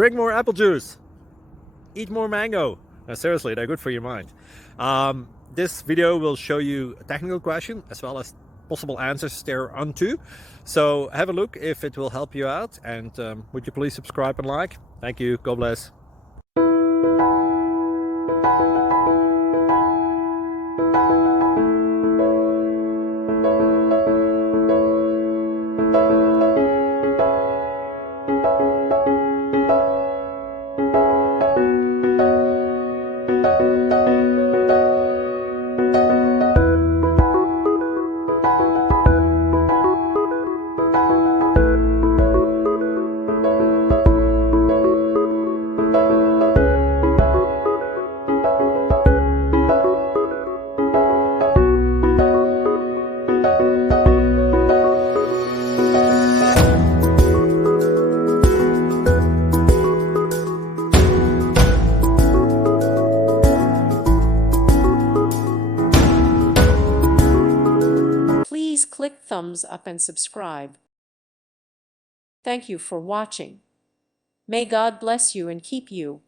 Drink more apple juice. Eat more mango. No, seriously, they're good for your mind. This video will show you a technical question as well as possible answers thereunto. So have a look if it will help you out, and would you please subscribe and like? Thank you. God bless. Please click thumbs up and subscribe. Thank you for watching. May God bless you and keep you.